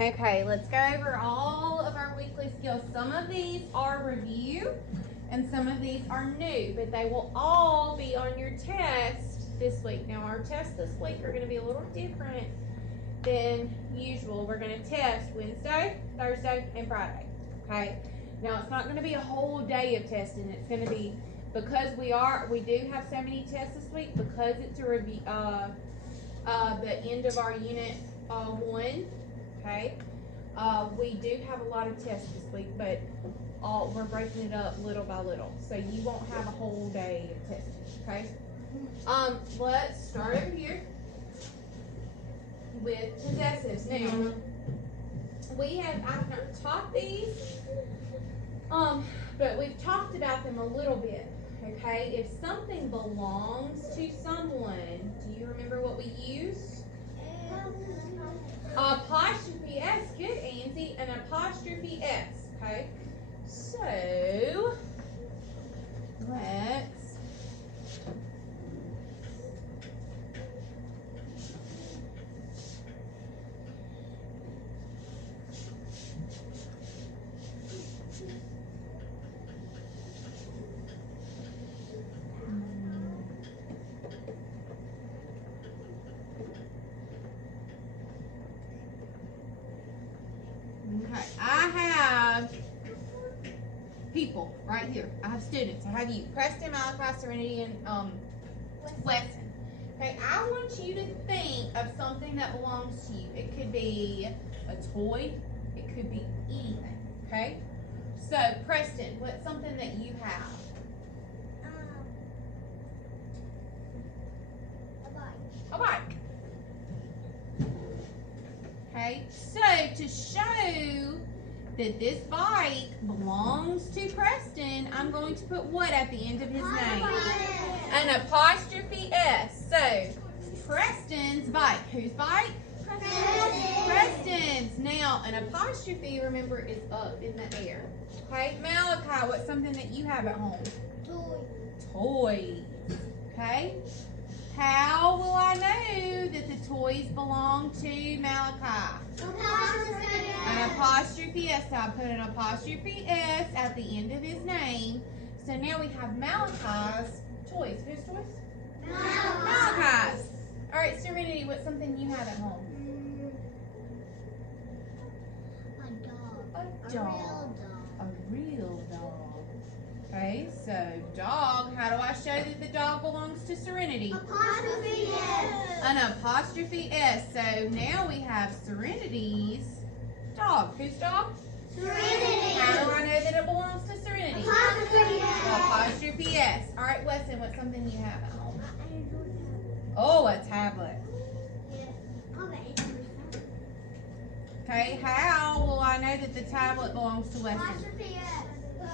Okay, let's go over all of our weekly skills. Some of these are review and some of these are new, but they will all be on your test this week. Now, our tests this week are going to be a little different than usual. We're going to test Wednesday, Thursday, and Friday. Okay? Now, it's not going to be a whole day of testing. It's going to be, because we do have so many tests this week, because it's a review, the end of our unit 1. Okay, we do have a lot of tests this week, but we're breaking it up little by little, so you won't have a whole day of testing. Okay, let's start over here with possessives. Now, I've not taught these, but we've talked about them a little bit. Okay, if something belongs to someone, do you remember what we use? Apostrophe S. Good, Angie. An apostrophe S. Okay. So, let's I have people right here. I have students. I have you. Preston, Malachi, Serenity, and Weston. Okay, I want you to think of something that belongs to you. It could be a toy. It could be anything. Okay? So, Preston, what's something that you have? A bike. Okay, so to show that this bike belongs to Preston, I'm going to put what at the end of his name? An apostrophe S. So, Preston's bike. Whose bike? Preston's. Now, an apostrophe, remember, is up in the air. Okay, Malachi, what's something that you have at home? Toys. Okay? How will I know that the toys belong to Malachi? An apostrophe S. So I put an apostrophe S at the end of his name. So now we have Malachi's toys. Whose toys? Malachi's. All right, Serenity, what's something you have at home? A dog. A real dog. Okay, so dog, how do I show that the dog belongs to Serenity? Apostrophe S. An apostrophe S. So now we have Serenity's dog. Whose dog? Serenity. How do I know that it belongs to Serenity? Apostrophe S. Apostrophe S. All right, Weston, what's something you have at home? Oh, a tablet. Okay, how will I know that the tablet belongs to Weston? Apostrophe S.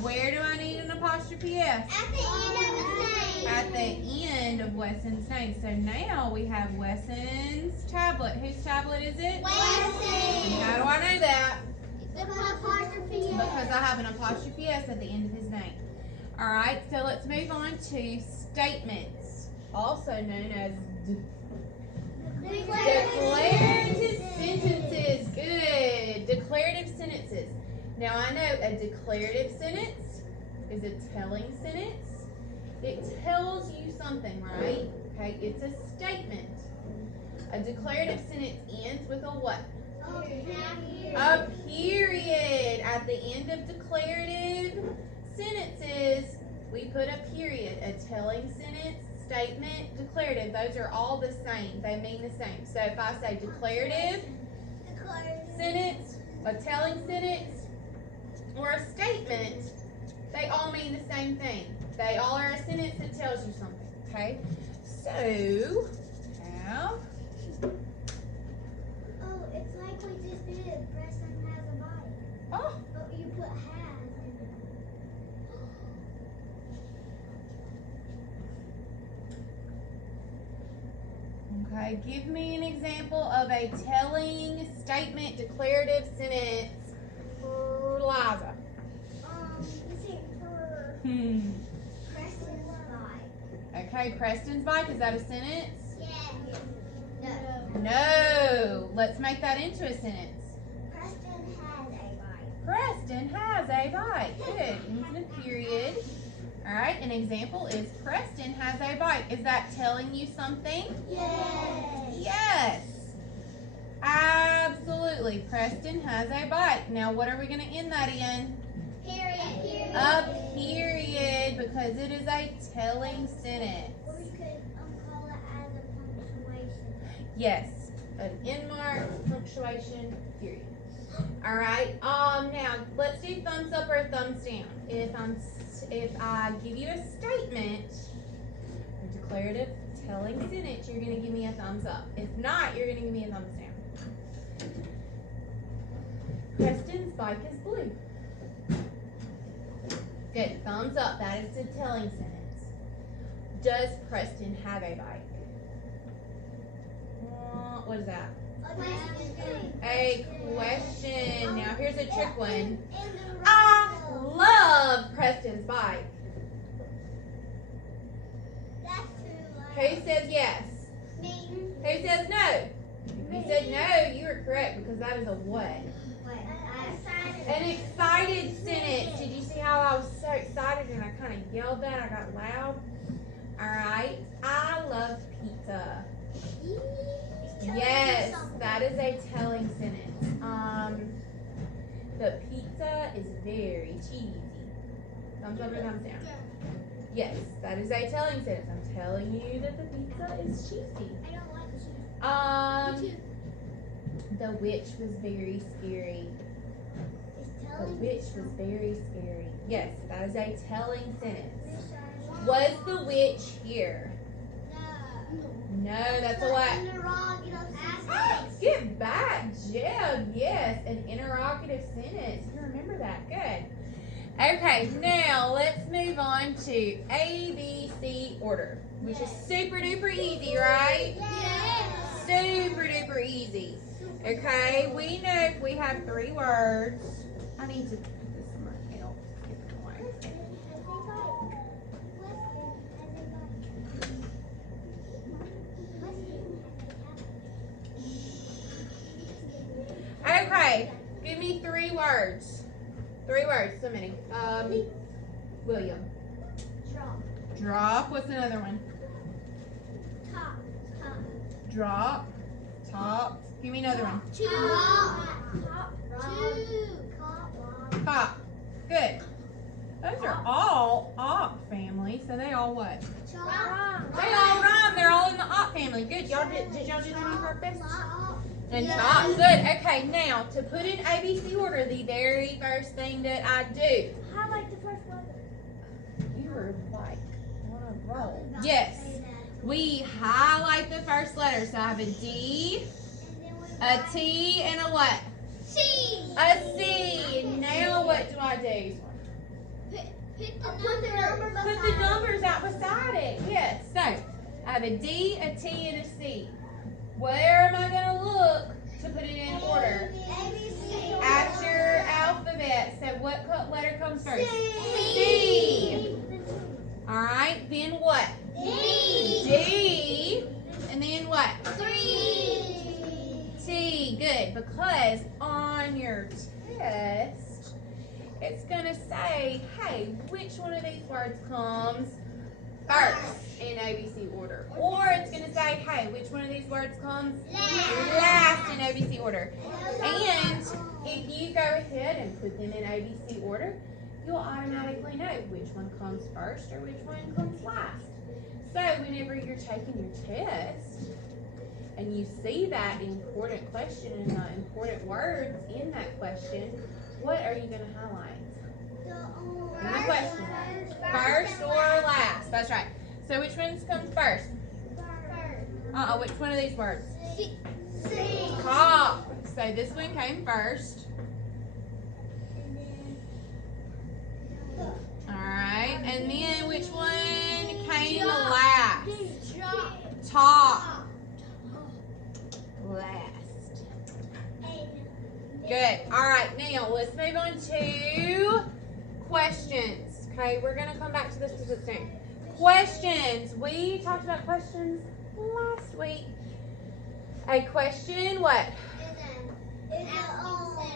Where do I need an apostrophe S? At the end of his name. At the end of Weston's name. So now we have Weston's tablet. Whose tablet is it? Weston. How do I know that? Apostrophe S. Because I have an apostrophe S at the end of his name. Alright, so let's move on to statements, also known as declarative sentences. Good. Declarative sentences. Now I know a declarative sentence is a telling sentence. It tells you something, right? Okay, it's a statement. A declarative sentence ends with a what? A period. At the end of declarative sentences, we put a period. A telling sentence, statement, declarative. Those are all the same. They mean the same. So if I say declarative sentence, a telling sentence, or a statement, they all mean the same thing. They all are a sentence that tells you something. Okay? So, have. Oh, it's like we just did. Preston has a bike. Oh. But you put has in it. Okay, give me an example of a telling statement, declarative sentence for Liza. This is for Preston's bike. Okay, Preston's bike, is that a sentence? Yeah. No. Let's make that into a sentence. Preston has a bike. Good. Ends in a period. All right. An example is Preston has a bike. Is that telling you something? Yes. Yes. Absolutely. Preston has a bike. Now, what are we going to end that in? Period. A period, because it is a telling sentence. Or we could call it as a punctuation. Yes. An end mark, punctuation, period. All right. Now let's do thumbs up or thumbs down. If I give you a statement, a declarative telling sentence, you're gonna give me a thumbs up. If not, you're gonna give me a thumbs down. Preston's bike is blue. Good. Thumbs up. That is a telling sentence. Does Preston have a bike? What is that? A question. Now here's a trick one. I love Preston's bike. Who says yes? Me. Who says no? If you said no, you were correct because that is a what? An excited sentence. Did you see how I was so excited and I kind of yelled that? I got loud. All right. I love pizza. Yes, that is a telling sentence. The pizza is very cheesy. Thumbs up or thumbs down? Yes, that is a telling sentence. I'm telling you that the pizza is cheesy. I don't like cheese. The witch was very scary. The witch was very scary. Yes, that is a telling sentence. Was the witch here? No, that's a what? Get back, Jeb. Yes, an interrogative sentence. You remember that. Good. Okay, now let's move on to ABC order, which is super duper easy, right? Super duper easy. Okay, we know if we have 3 words. I need to put this somewhere else. Get it away. Okay, give me 3 words. 3 words, so many. William. Drop. What's another one? Drop. Top. Give me another one. Cop. Good. Those are all op family, so they all what? They all rhyme. They're all in the op family. Good. Y'all did y'all do that on purpose? And top. Good. Okay, now to put in ABC order, the very first thing that I do. Highlight the first letter. You were like on a roll. Yes. We highlight the first letter. So I have a D, a T, and a what? C. A C. Now what do I do? Put Put the numbers out beside it. Yes. So I have a D, a T, and a C. Where am I going to look to put it in order? At your alphabet. So what letter comes first? C. All right. Then what? D. And then what? T. Good. Because on your test, it's going to say, hey, which one of these words comes first in ABC order? Or it's going to say, hey, which one of these words comes last in ABC order? And if you go ahead and put them in ABC order, you'll automatically know which one comes first or which one comes last. So whenever you're taking your test and you see that important question and the important words in that question, what are you going to highlight? In the question. First or last. That's right. So which ones comes first? Which one of these words? Cop. So this one came first. Alright. And then which one came last? Top. Last. Good. Alright, now let's move on to questions. Okay, we're going to come back to this soon. Questions. We talked about questions last week. A question, what?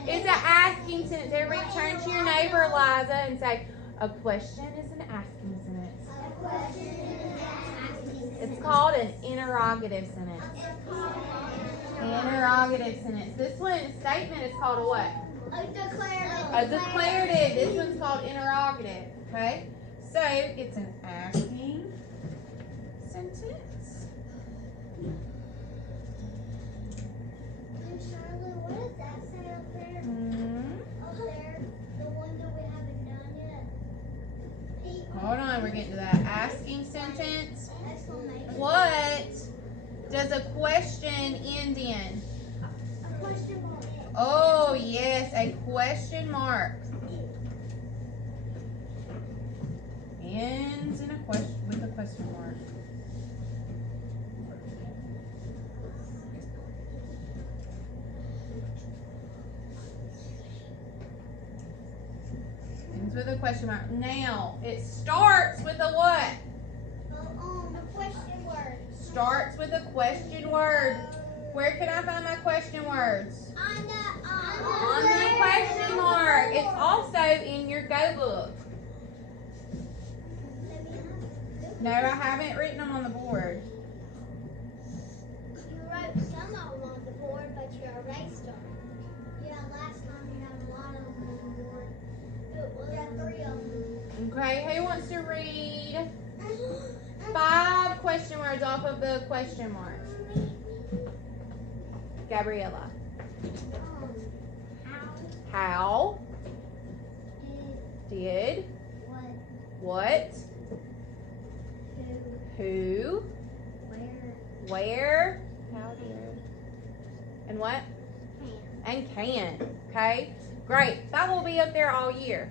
It's an asking sentence. Everybody turn to your neighbor, Eliza, and say, a question is an asking sentence. It's called an interrogative sentence. Interrogative sentence. This one, statement, is called a what? A declarative. A declarative. This one's called interrogative. Okay? So, it's an asking sentence. And Charlotte, what does that say up there? Up there, the one that we haven't done yet. Hold on, we're getting to that. Asking sentence. Exclamation. What does a question end in? A question mark. Oh, yes, a question mark. Ends in a question with a question mark. Ends with a question mark. Now, it starts with a what? A question word. Starts with a question word. Where can I find my question words? On the question mark. It's also in your Go book. No, I haven't written them on the board. You wrote some of them on the board, but you erased them. Yeah, last time you had a lot of them on the board. We had 3 of them. Okay, who wants to read 5 question words off of the question mark? Gabriella. How? Did? What? Who? Where? How did? And what? And can. Okay? Great. That will be up there all year.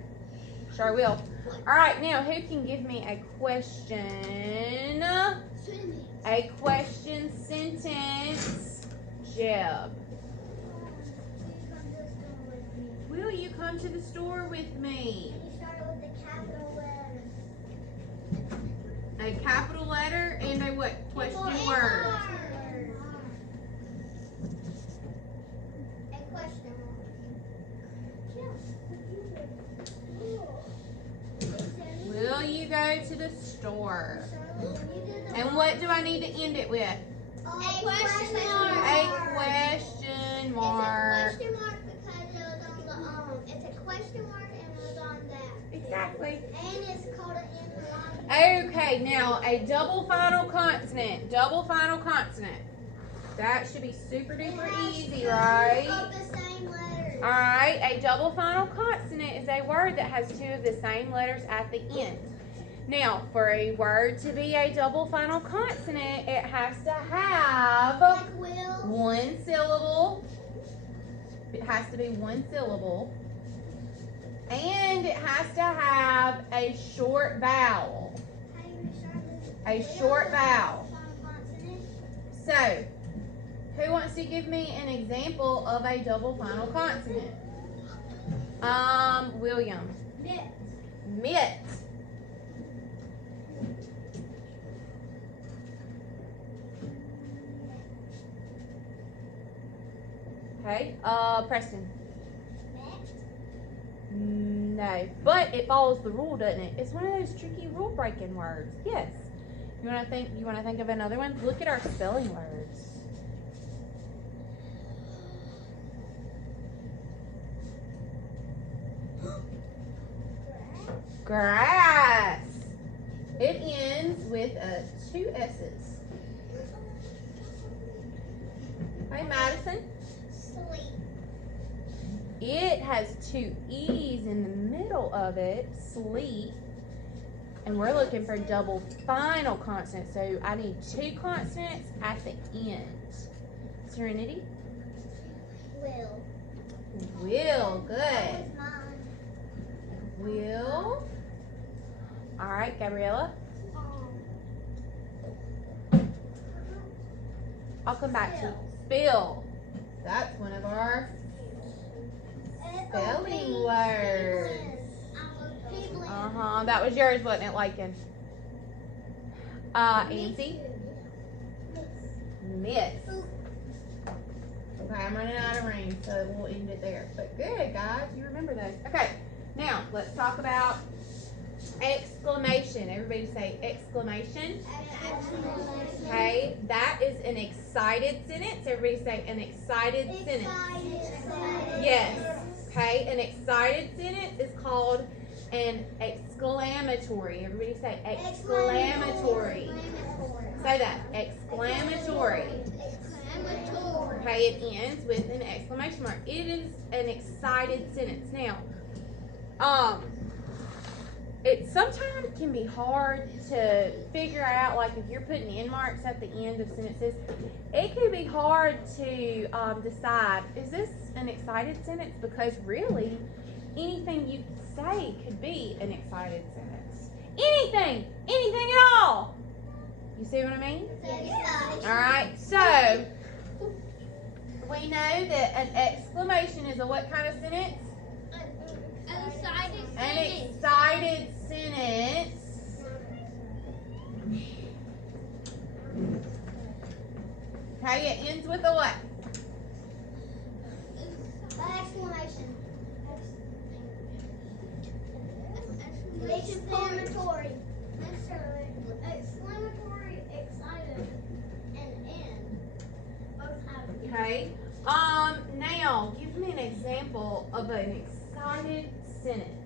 Sure will. Alright, now who can give me a question? A question sentence. Jeb. Will you come to the store with me? And you started with the capital letter. A capital letter and a what? Question word. A question mark. Will you go to the store? And what do I need to end it with? A question mark. A question mark. It's a question mark because it was on the it's a question mark and it was on that. Exactly. And it's called an interrogative. Okay, now a double final consonant. Double final consonant. That should be super duper easy, right? Of the same letters. Alright, a double final consonant is a word that has 2 of the same letters at the end. Now, for a word to be a double final consonant, it has to have Like will. 1 syllable. It has to be 1 syllable. And it has to have a short vowel. A short vowel. So, who wants to give me an example of a double final consonant? William. Mitt. Okay, Preston. No, but it follows the rule, doesn't it? It's one of those tricky rule-breaking words. Yes. You want to think of another one? Look at our spelling words. Grass. It ends with 2 S's. Hey, Madison. Sleep. It has 2 E's in the middle of it. Sleep. And we're looking for double final consonants. So I need 2 consonants at the end. Serenity? Will. Will. Good. That was mine. Will. All right, Gabriella. I'll come back to Spill. That's one of our spelling words. That was yours, wasn't it, Lycan? Angie? Miss. Okay, I'm running out of room, so we'll end it there. But good, guys, you remember those. Okay, now let's talk about exclamation. Everybody say exclamation. Okay, that is an excited sentence. Everybody say an excited sentence. Yes. Okay, an excited sentence is called an exclamatory. Everybody say exclamatory. Say that. Exclamatory. Okay, it ends with an exclamation mark. It is an excited sentence. Now, it sometimes can be hard to figure out, like if you're putting end marks at the end of sentences, it can be hard to decide, is this an excited sentence? Because really, anything you say could be an excited sentence. Anything at all. You see what I mean? All right, so we know that an exclamation is a what kind of sentence? An excited sentence. Okay, it ends with a what? Exclamation. Exclamatory. Exclamatory, excited, and end. Both have it. Okay. Now give me an example of an excited sentence.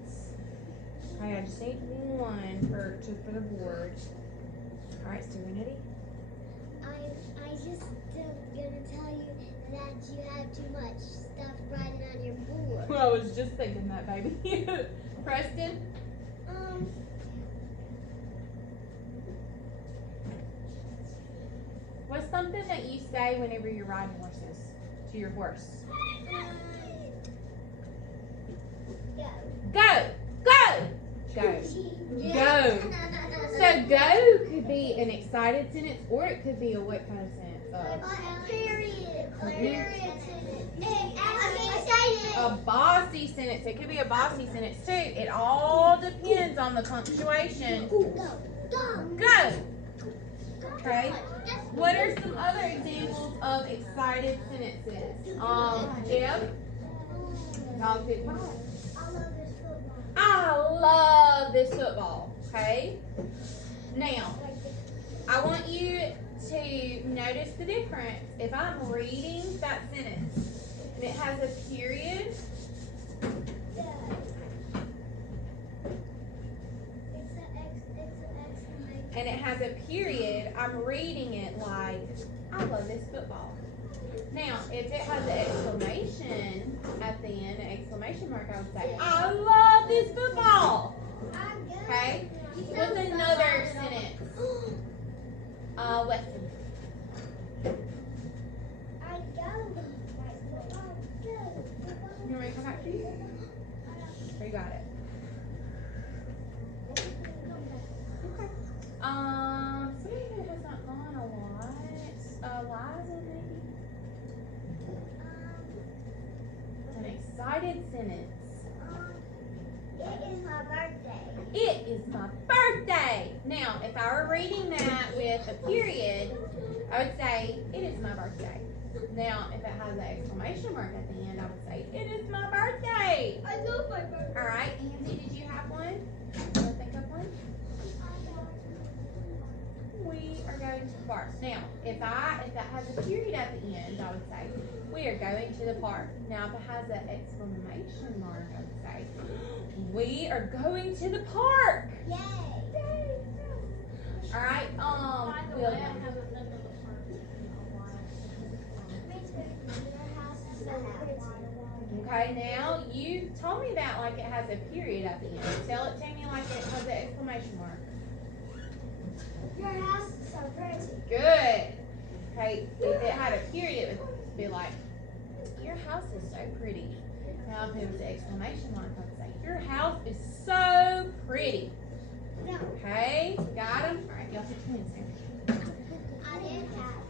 Okay, I just need one for the board. All right, Steven, ready? I just gonna tell you that you have too much stuff writing on your board. Well, I was just thinking that, baby. Preston? What's something that you say whenever you're riding horses to your horse? Go. Go! Go! Go. Go. So go could be an excited sentence, or it could be a what kind of sentence? Period. A bossy sentence. It could be a bossy sentence too. It all depends on the punctuation. Go. Okay. What are some other examples of excited sentences? Jeff? Dog did what? I love this football. Okay. Now, I want you to notice the difference. If I'm reading that sentence and it has a period, and it has a period, I'm reading it like, I love this football. Now, if it has an exclamation at the end, an exclamation mark, I would say, I love this football. Okay? What's another sentence? Weston. You want me to come back to you? Or you got it? Okay. Somebody who has not gone a lot. Liza, maybe? An excited sentence. It is my birthday. It is my birthday. Now, if I were reading that with a period, I would say, it is my birthday. Now, if it has an exclamation mark at the end, I would say, it is my birthday. I love my birthday. All right, Andy, did you have one? You want to think of one? We are going to the park. Now, if that has a period at the end, I would say, we are going to the park. Now, if it has an exclamation mark, I would say, we are going to the park. Yay. All right, William. haven't been to the park in a while. Me too. Your house is so pretty. Okay, now you told me that like it has a period at the end. Tell it to me like it has an exclamation mark. Your house is so pretty. Good. Okay, if it had a period, it would be like, your house is so pretty. Now if it was an exclamation mark, I would say, your house is so pretty. No. Okay, got him? All right, y'all take twins now. I didn't have.